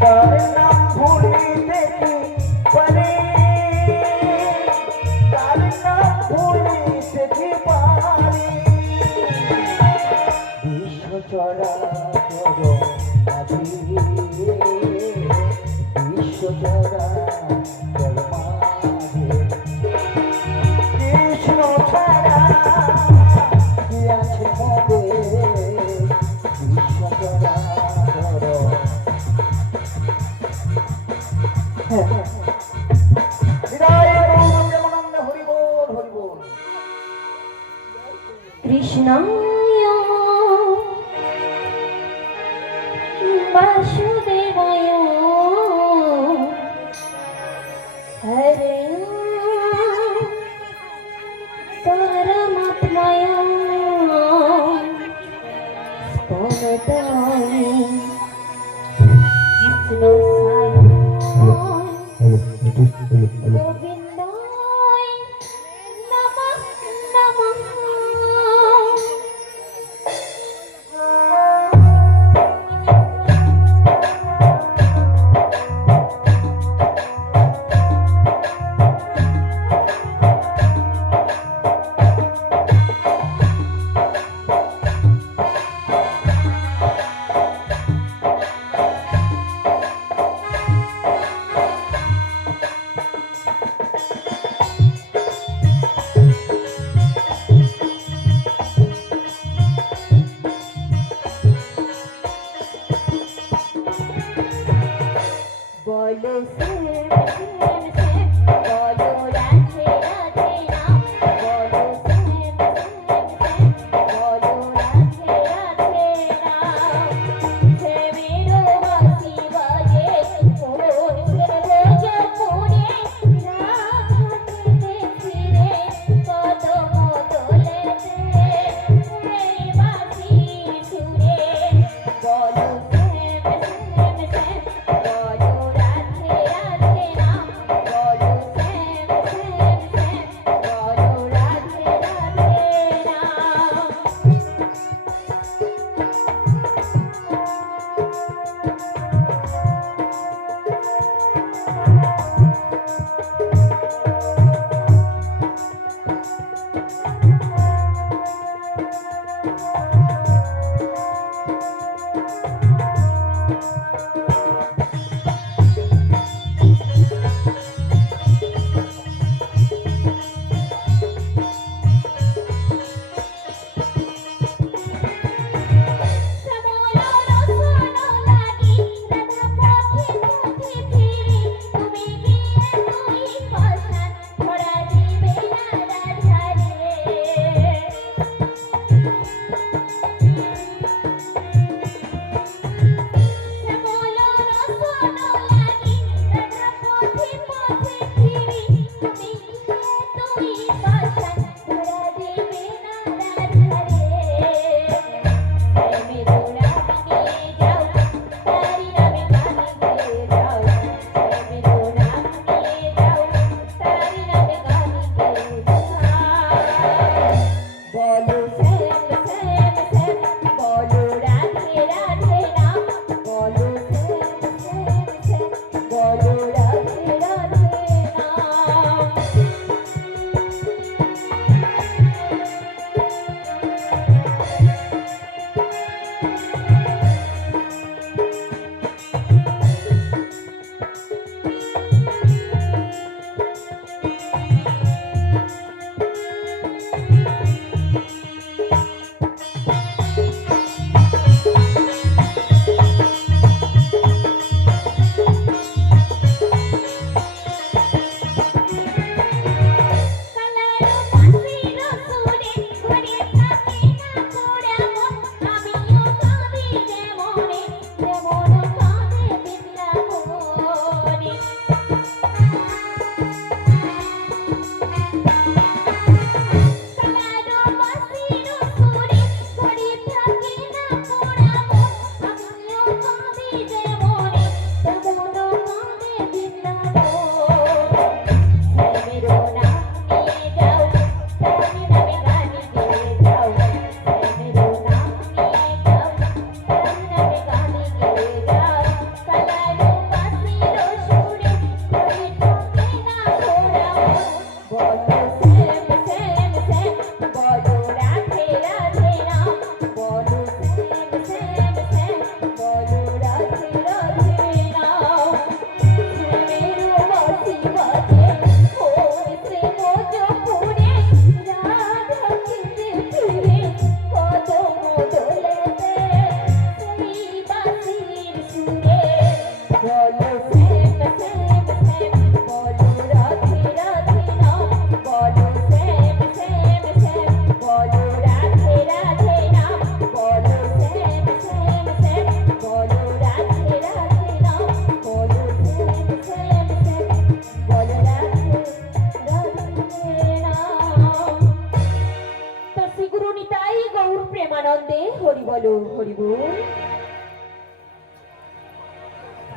তার নাম ভুলিতে কি পারে, তার নাম ভুলিতে কি পারে। বিশ্ব চরাচর মাঝে, বিশ্ব চরাচর মাঝে কৃষ্ণ ছাড়া কি আছে হবে। বিশ্ব চরাচর হৃদয় প্রেমানন্দ হরি বল হরি বল। কৃষ্ণায় বাসুদেবায় হরে পরমাত্মায় স্তবতায় কৃষ্ণ গোবিন্দায় নমঃ নমঃ। বলো শ্যাম শ্যাম শ্যাম, বলো রাধে রাধে রাম, বলো শ্যাম শ্যাম শ্যাম, বলো রাধে রাধে রাম। শ্যামেরও বাঁশি বাজে কোন ব্রজপুরে, রাধাকে ফিরে কদম তলেতে এই বাঁশির সুরে। বলো শ্যাম শ্যাম শ্যাম, বলো রাধে রাধে রাম, বলো শ্যাম শ্যাম শ্যাম, বলো রাধে রাধে রাধে।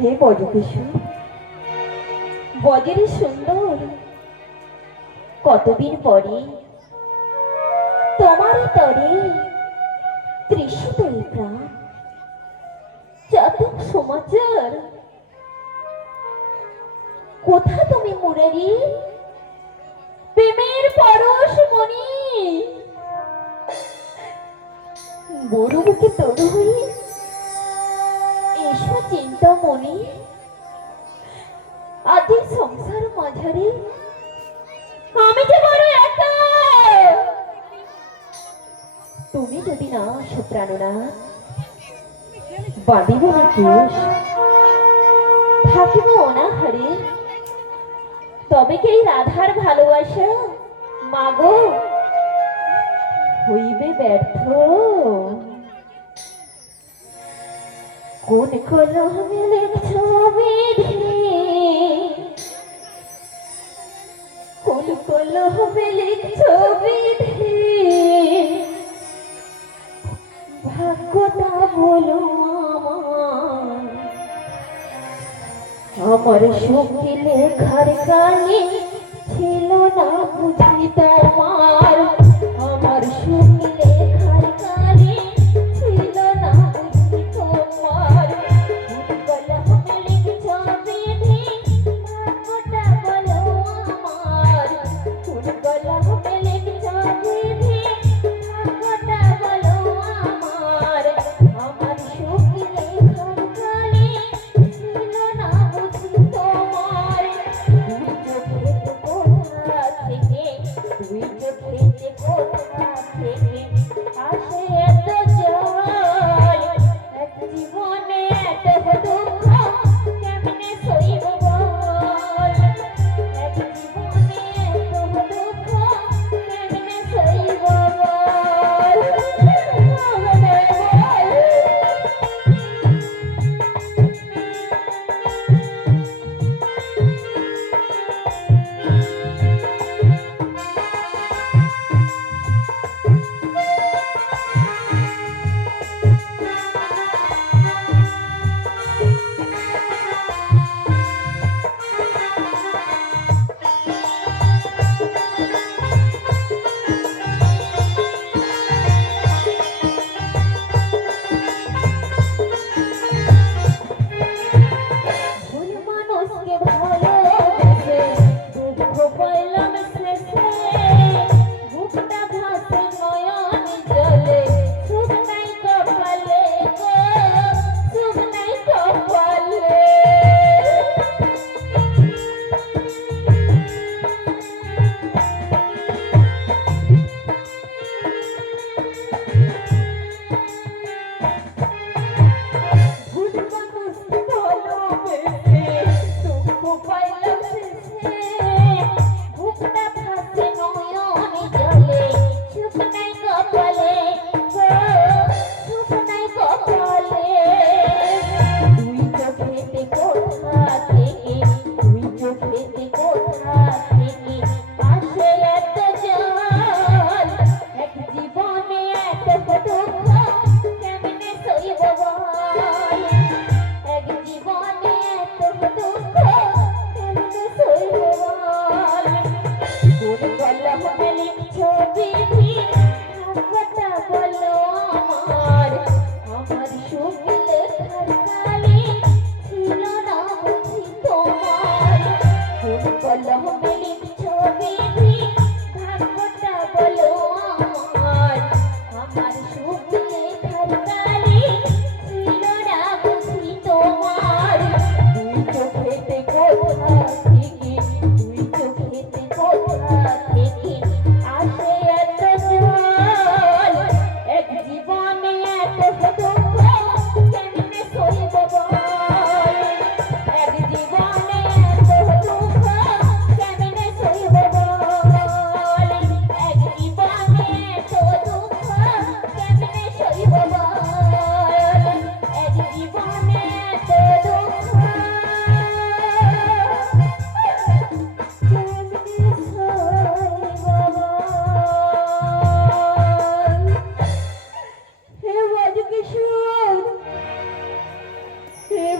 হে বজকিশোর, বজরে সুন্দর, কতদিন পরে তোমার তরে তৃষিত এই প্রাণ, চাতক সমাচার, কোথা তুমি মুরারি, প্রেমের পরশ মনি, বড় বুকে তরু হয়ে এসো চিন্তামণি, আজ এই সংসার মাঝারে আমি যে বড় একা। তুমি যদি না আসো প্রাণনাথ, বাঁধিব না কেশ, থাকিব অনাহারে, তবে কি এই রাধার ভালোবাসা মাগো হইবে ব্যর্থ? কোন কলমে লিখছ বিধি, কোন কলমে লিখছ বিধি, ভাগ্যটা বলো আমার, আমার সুখী লেখার কানে ছিল না বুঝি তোমার, আমার সুখী লেখার কানে ছিল না বুঝি তোমার, কলমে লিখছ বিধি, ভাগ্যটা বলো আমার, কোন কলমে লিখছ বিধি, ভাগ্যটা বলো আমার, আমার সুখী লেখার কানে ছিল না বুঝি তোমার, দুই চোখের কোথা থেকে, দুই চোখের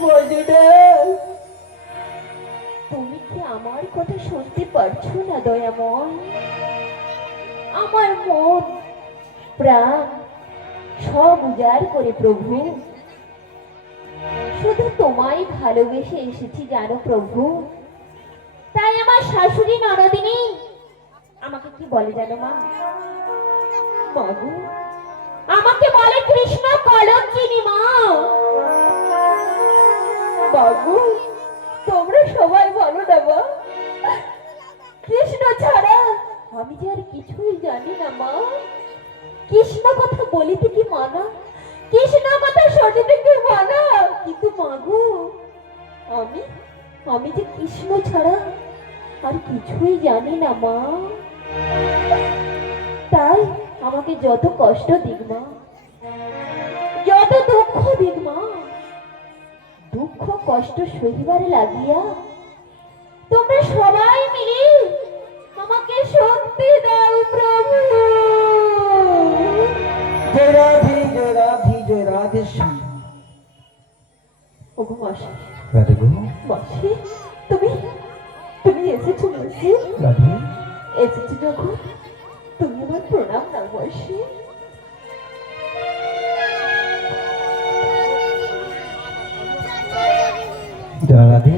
বোঝো না? তুমি কি আমার কথা শুনতে পারছো না দয়াময়? আমার মন প্রাণ সব উজাড় করে প্রভু শুধু তোমায় ভালোবেসে এসেছি জানো প্রভু। তাই আমার শাশুড়ি ননদিনী আমাকে কি বলে জানো মা? বাবু আমাকে বলে কৃষ্ণ কলঙ্কিনী মা। বাবু তোমরা সবাই বলো না মা, কৃষ্ণ ছাড়া আমি যে আর কিছুই জানি না মা। কৃষ্ণ কথা বলিতে কি মানা, কৃষ্ণ কথা শুনিতে কি মানা, কিন্তু মাগো আমি আমি যে কৃষ্ণ ছাড়া আর কিছুই জানি না মা। তাই আমাকে যত কষ্ট দিক মা, যত দুঃখ দিক মা, দুঃখ কষ্ট সহিবারে লাগিয়া তোমরা সবাই মিলে আমাকে শক্তি দাও প্রভু। জয় রাধে জয় রাধে জয় রাধে শ্যাম। ওগো মাসি, রাধে গো। মাসি তুমি তুমি এসেছো মাসি? রাধে এসেছো যখন তুমি আমার প্রণাম নাও মাসি। জয় রাধে।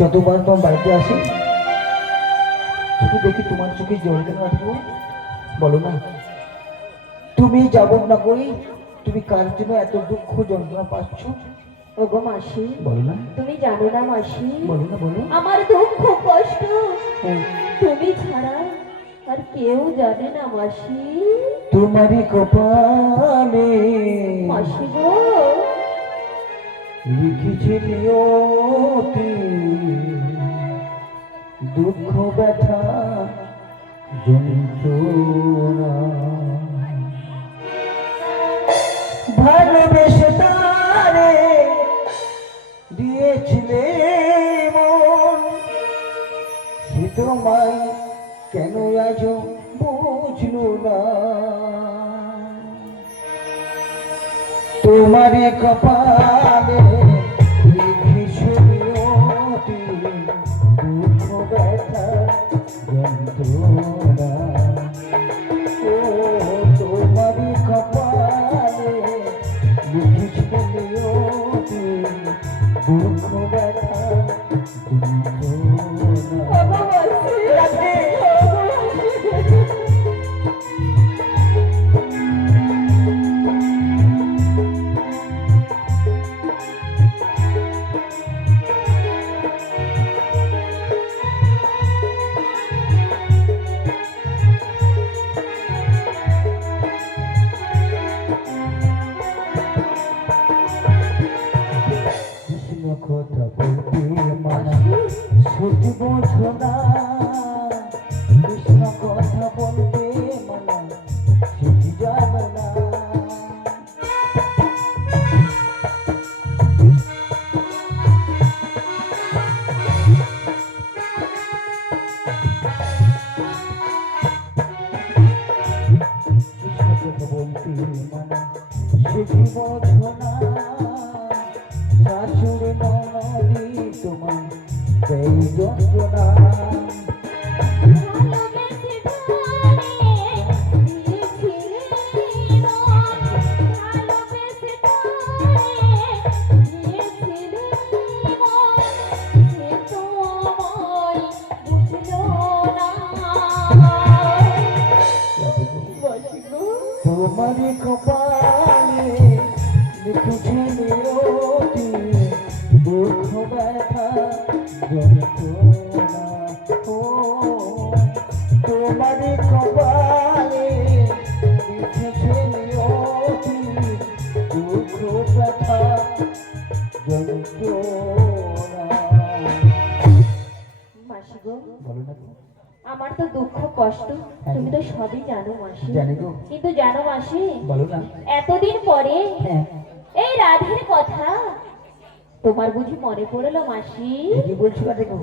যতবার তোমার বাড়িতে আসি শুধু দেখি তোমার চোখে জল কেন রাখবো বলো না? তুমি যাবত না করি তুমি কার জন্য এত দুঃখ যন্ত্রণা পাচ্ছ ওগো মাসি বলো না? তুমি জানো না মাসি, বলো না বলো। আমার দুঃখ কষ্ট হ্যাঁ, তুমি ছাড়া আর কেউ জানে না মাসি। তোমারই কপালে মাসি গো লিখেছে নিয়তি দুঃখ ব্যথা যন্ত্রণা। ভালোবেসে তারে দিয়েছিলে মন, সে তোমায় কেন আজ বুঝলো না? তোমারই কপালে লিখেছে নিয়তি দুঃখ ব্যথা যন্ত্রণা। ও তোমারই কপালে লিখেছে নিয়তি দুঃখ ব্যথা যন্ত্রণা। ওগো মাসি, রাধে। ওগো মাসি। কৃষ্ণ কথা বলতে মানা সত্যি বোঝো না। কৃষ্ণ কথা বলতে মানা সত্যি জানো না। কৃষ্ণ কথা বলতে মানা সত্যি বোঝো না। শাশুড়ি ননদি তোমার সেই যন্ত্রণা। ভালোবেসে তারে দিয়েছিলে মন, ভালোবেসে তারে দিয়েছিলে মন, সে তো আমায় বুঝলো না। মাসি গো তোমারই কপালে লিখেছে নিয়তি দুঃখ ব্যথা যন্ত্রণা। ও তোমারই কপালে লিখেছে নিয়তি দুঃখ ব্যথা যন্ত্রণা। মাসি গো বলো না? আমার তো দুঃখ কষ্ট তুমি তো সবই জানো মাসি। জানি গো। কিন্তু জানো মাসি বলো না? এতদিন পরে হ্যাঁ, এই রাধের কথা তোমার বুঝি মনে পড়লো মাসি? কি বলছো না? দেখো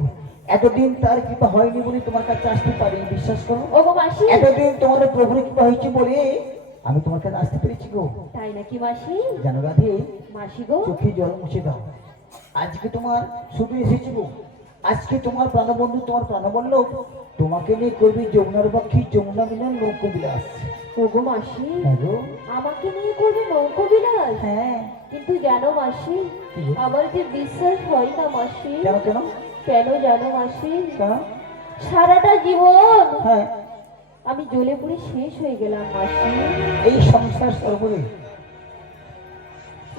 এতদিন তার কৃপা হয়নি বলে তোমার কাছে আসতে পারি, বিশ্বাস করো। ওগো মাসি এতদিন তোমার প্রভুর কৃপা হয়েছে বলে আমি তোমার কাছে আসতে পেরেছি গো। তাই নাকি মাসি? জানো রাধে, মাসি গো, চোখে জল মুছে দাও। আজকে তোমার শুধু এসেছি গো, আজকে তোমার প্রাণবন্ধু, তোমার প্রাণবল্লভ তোমাকে নিয়ে করবি যমুনার পাখি, যমুনা মিলন নৌকো বিলাস। ওগো মাসি, হ্যাঁ গো, আমাকে নিয়ে করবে নৌকো বিলাস? হ্যাঁ। কিন্তু জানো মাসি, কি গো? আমার যে বিশ্বাস হয় না মাসি। কেন কেন কেন জানো মাসি? কেন? সারাটা জীবন হ্যাঁ, আমি জ্বলে পুড়ে শেষ হয়ে গেলাম মাসি। এই সংসার সর্বরে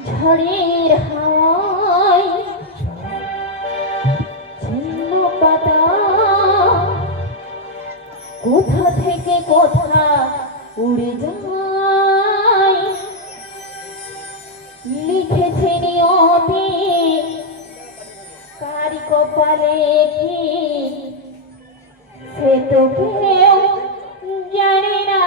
ঝড়ের হাওয়ায় ছিন্ন পাতা কোথা থেকে কোথা উড়ে যায়, লিখেছে নিয়তি কারি কপালে কি সে তো কেউ জানে না।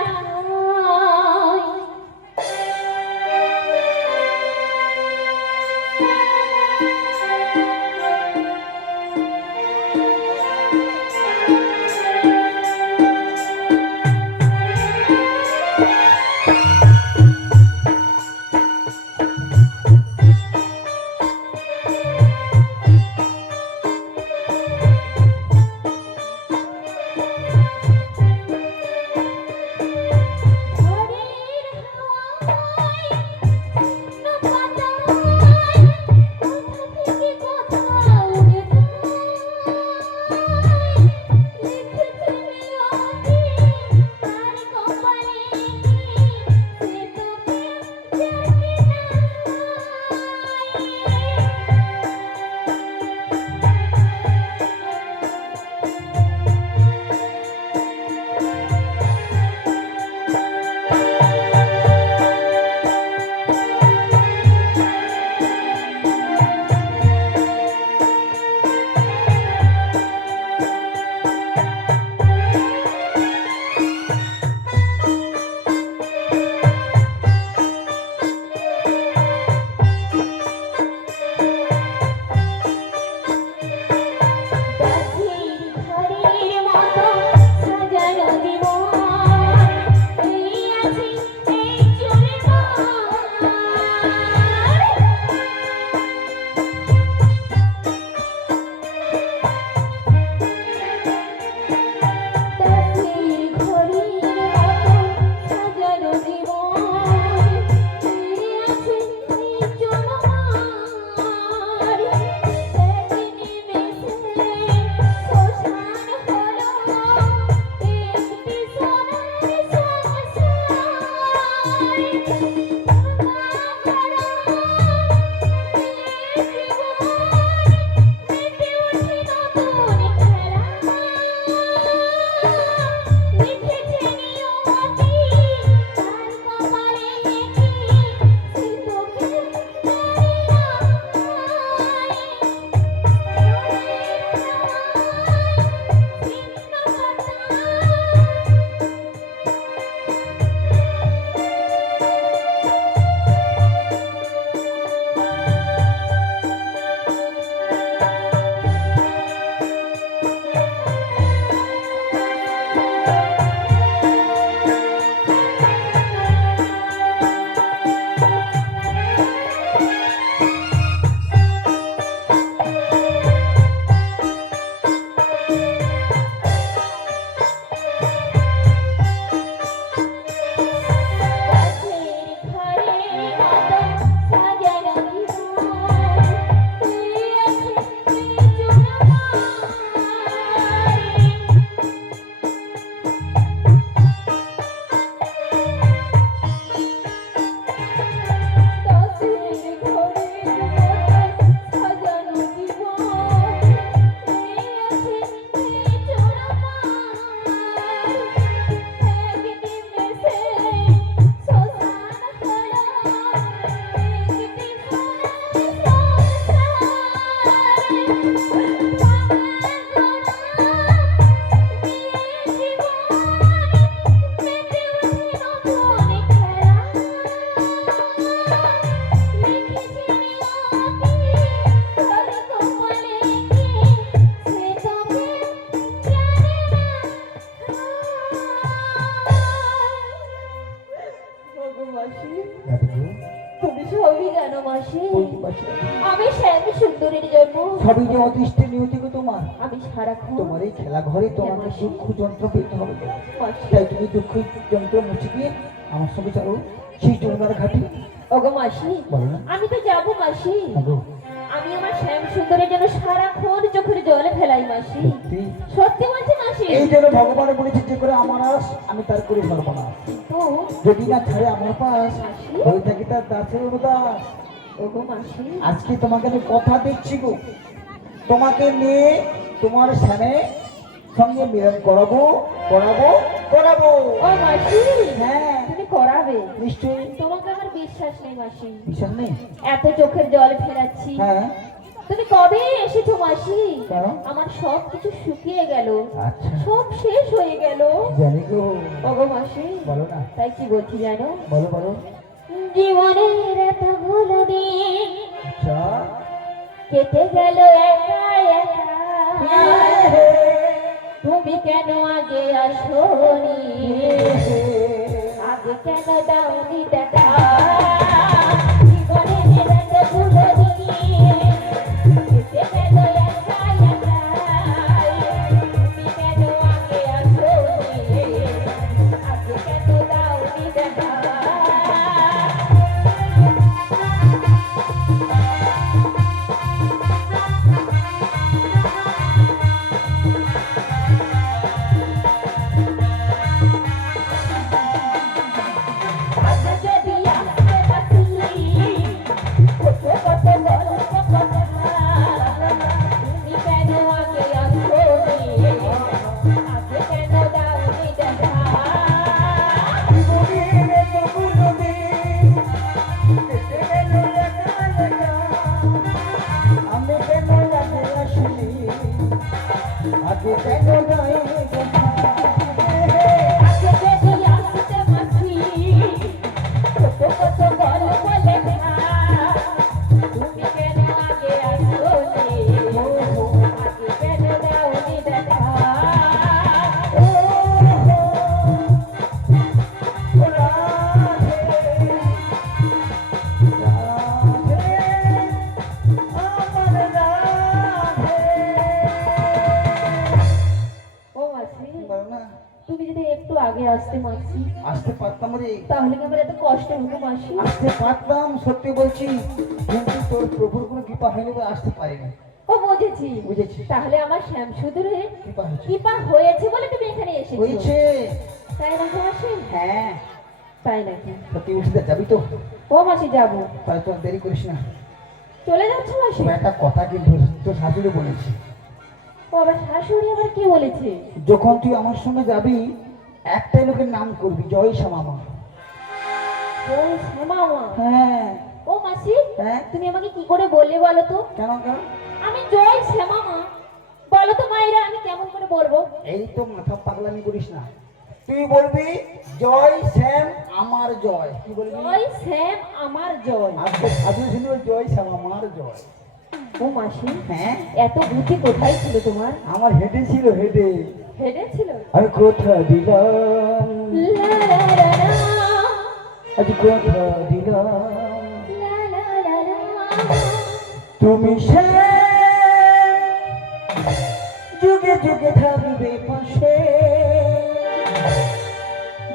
সবই যে অদৃষ্টে নিয়তি গো তোমার। আমি সারাক্ষণ তোমার এই খেলা ঘরে তোমাকে মাসি। দুঃখ যন্ত্র পেতে হবে। মাসি। তাই তুমি দুঃখ যন্ত্র মুছে দিয়ে আমার সঙ্গে চলো সেই যমুনার ঘাটে। ওগো মাসি, বলো না। আমি তো যাবো মাসি। আগো, আমি আমার শ্যাম সুন্দরের জন্য সারাক্ষণ চোখের জলে ফেলাই মাসি। সত্যি সত্যি বলছি মাসি। এই জন্য ভগবান বলেছে যে করে আমার আস আমি তার করে সর্বনাশ। তো যদি না ছাড়ে আমার পাশ মাসি। হয়ে থাকি তার দাসের অনুদাস। ওগো মাসি, আজকে তোমাকে আমি কথা দিচ্ছি গো, তোমাকে নিয়ে তোমার স্বামী সঙ্গে মিলন করাবো করাবো করাবো। ও মাসি, হ্যাঁ তুমি করাবে? নিশ্চয়ই। তোমাকে আমার বিশ্বাস নেই মাসি। বিশ্বাস নেই? এত চোখের জল ফেলাচ্ছি, হ্যাঁ তুমি কবে এসেছো মাসি? কেন? আমার সব কিছু শুকিয়ে গেল, আচ্ছা সব শেষ হয়ে গেল। জানি গো। ওগো মাসি, বলো না। তাই কি বলছি জানো? বলো বলো। জীবনের এতগুলো দিন আচ্ছা কেটে গেল একা একা, তুমি কেন আগে আসোনি? আগে কেন দাওনি দেখা? জীবনের এতগুলো দিন কেটে গেল একা একা, তুমি কেন আগে আসোনি? আগে কেন দাওনি দেখা? আগে যদি আসতে পারতি, কত কত গল্প কথা, তুমি কেন আগে আসোনি? আগে কেন দাওনি দেখা? আমি কেন আগে আসিনি? আগে কেন যাই? আগে যদি আসতে পারতি, কত কত গল্প লেখা, তুমি কেন আগে আসোনি? আগে কেন দাওনি দেখা? ও মাসি, তুমি যদি একটু আগে আসতে মাসি, আসতে পারতাম রে, তাহলে কি আমার এত কষ্ট হতো মাসি? আসতে পারতাম সত্যি বলছি, কিন্তু তোর প্রভুর কোনো কৃপা হয়নি বলে আসতে পারিনি। ও বুঝেছি, বুঝেছি। তাহলে আমার শ্যামসুন্দরে কৃপা হয়েছে। কৃপা হয়েছে বলে তুমি এখানে এসেছো, হয়েছে। তাই নাকি মাসি? হ্যাঁ তাই নাকি? সত্যি উঠতে যাবি তো? ও মাসি, যাবো। তাহলে তোর দেরি করিস না। চলে যাচ্ছ মাসি? তবে একটা কথা কিন্তু তোর শাশুড়ি বলেছি, ও আবার শাশুড়ি আবার কি বলেছে? যখন তুই আমার সঙ্গে যাবি একটাই লোকের নাম করবি, জয় শ্যামামা। ওই শ্যামামা? হ্যাঁ ও মাসি, হ্যাঁ। তুমি আমাকে কি করে বললে বলো তো? কেন কেন? আমি জয় শ্যামামা, বলো তো মায়েরা আমি কেমন করে বলবো? এই তো মাথা পাগলামি করিস না, তুই বলবি জয় শ্যাম আমার জয়। কি বলবি? জয় শ্যাম আমার জয়। আজকে সাধু ছিল জয় শ্যাম আমার জয়। ও মাসি, হ্যাঁ এত বুদ্ধি কোথায় ছিল তোমার? আমার হেডে ছিল হেডে। হেডে ছিল? আমি কোথা দিলাম, লা লা লা লা, আজ কোথা দিলাম, লা লা লা লা। তুমি শ্যাম যুগে যুগে থাকবে পাশে,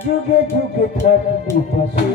যুগে যুগে থাকবে পাশে।